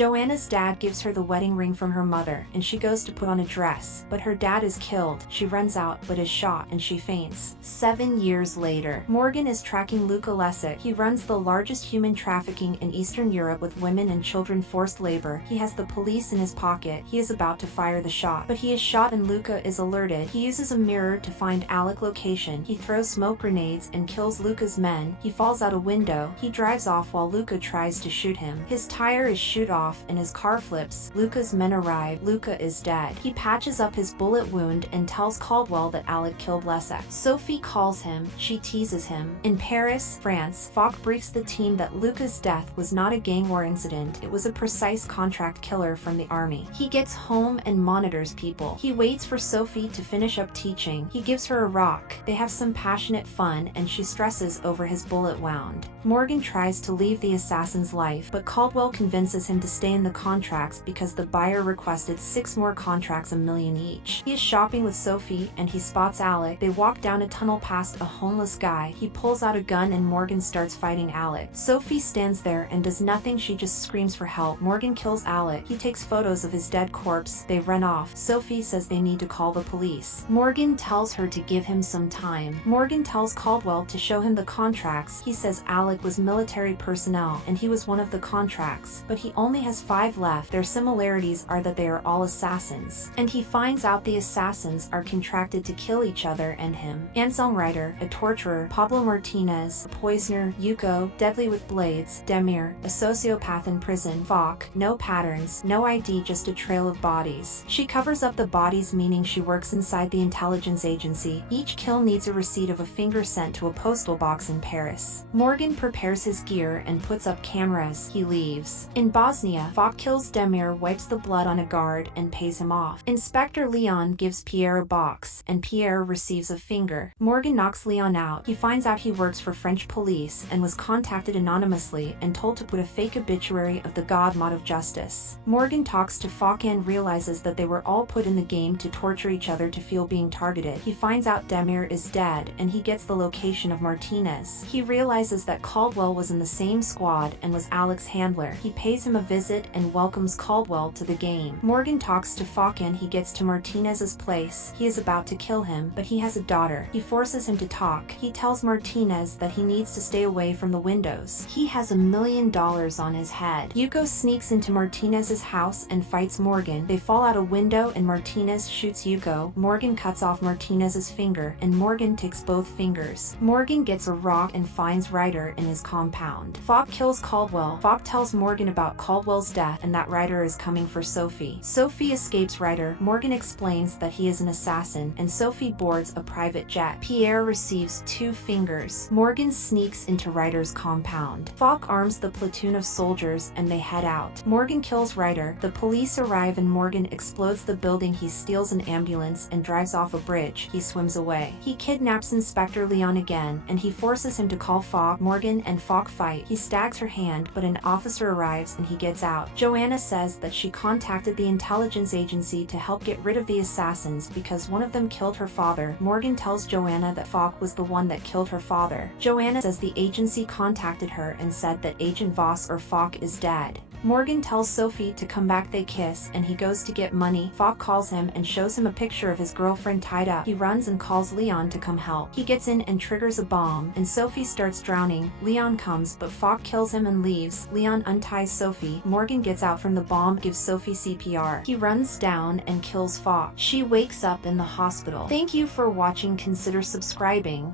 Joanna's dad gives her the wedding ring from her mother, and she goes to put on a dress, but her dad is killed. She runs out, but is shot, and she faints. 7 years later, Morgan is tracking Luka Lesic. He runs the largest human trafficking in Eastern Europe with women and children forced labor. He has the police in his pocket. He is about to fire the shot, but he is shot and Luka is alerted. He uses a mirror to find Alec location. He throws smoke grenades and kills Luka's men. He falls out a window. He drives off while Luka tries to shoot him. His tire is shoot off and his car flips. Luka's men arrive. Luka is dead. He patches up his bullet wound and tells Caldwell that Alec killed Lesic. Sophie calls him. She teases him. In Paris, France, Falk briefs the team that Luka's death was not a gang war incident. It was a precise contract killer from the army. He gets home and monitors people. He waits for Sophie to finish up teaching. He gives her a rock. They have some passionate fun and she stresses over his bullet wound. Morgan tries to leave the assassin's life, but Caldwell convinces him to stay in the contracts because the buyer requested 6 more contracts, $1 million each. He is shopping with Sophie and he spots Alec. They walk down a tunnel past a homeless guy. He pulls out a gun and Morgan starts fighting Alec. Sophie stands there and does nothing. She just screams for help. Morgan kills Alec. He takes photos of his dead corpse. They run off. Sophie says they need to call the police. Morgan tells her to give him some time. Morgan tells Caldwell to show him the contracts. He says Alec was military personnel and he was one of the contracts, but he only has 5 left. Their similarities are that they are all assassins, and he finds out the assassins are contracted to kill each other and him. Anselm Rider, a torturer, Pablo Martinez, a poisoner, Yuko, deadly with blades, Demir, a sociopath in prison, Falk, no patterns, no ID, just a trail of bodies. She covers up the bodies, meaning she works inside the intelligence agency. Each kill needs a receipt of a finger sent to a postal box in Paris. Morgan prepares his gear and puts up cameras. He leaves. In Bosnia, Falk kills Demir, wipes the blood on a guard, and pays him off. Inspector Leon gives Pierre a box, and Pierre receives a finger. Morgan knocks Leon out. He finds out he works for French police and was contacted anonymously and told to put a fake obituary of the god Mod of Justice. Morgan talks to Falk and realizes that they were all put in the game to torture each other to feel being targeted. He finds out Demir is dead, and he gets the location of Martinez. He realizes that Caldwell was in the same squad and was Alec's handler. He pays him a visit and welcomes Caldwell to the game. Morgan talks to Falk and he gets to Martinez's place. He is about to kill him, but he has a daughter. He forces him to talk. He tells Martinez that he needs to stay away from the windows. He has $1 million on his head. Yuko sneaks into Martinez's house and fights Morgan. They fall out a window and Martinez shoots Yuko. Morgan cuts off Martinez's finger and Morgan takes both fingers. Morgan gets a rock and finds Ryder in his compound. Falk kills Caldwell. Falk tells Morgan about Caldwell's death and that Ryder is coming for Sophie. Sophie escapes Ryder. Morgan explains that he is an assassin and Sophie boards a private jet. Pierre receives 2 fingers. Morgan sneaks into Ryder's compound. Falk arms the platoon of soldiers and they head out. Morgan kills Ryder. The police arrive and Morgan explodes the building. He steals an ambulance and drives off a bridge. He swims away. He kidnaps Inspector Leon again and he forces him to call Falk. Morgan and Falk fight. He stags her hand, but an officer arrives and he gets out. Joanna says that she contacted the intelligence agency to help get rid of the assassins because one of them killed her father. Morgan tells Joanna that Falk was the one that killed her father. Joanna says the agency contacted her and said that Agent Voss or Falk is dead. Morgan tells Sophie to come back. They kiss and he goes to get money. Falk calls him and shows him a picture of his girlfriend tied up. He runs and calls Leon to come help. He gets in and triggers a bomb and Sophie starts drowning. Leon comes but Falk kills him and leaves. Leon unties Sophie. Morgan gets out from the bomb, gives Sophie CPR. He runs down and kills Falk. She wakes up in the hospital. Thank you for watching. Consider subscribing.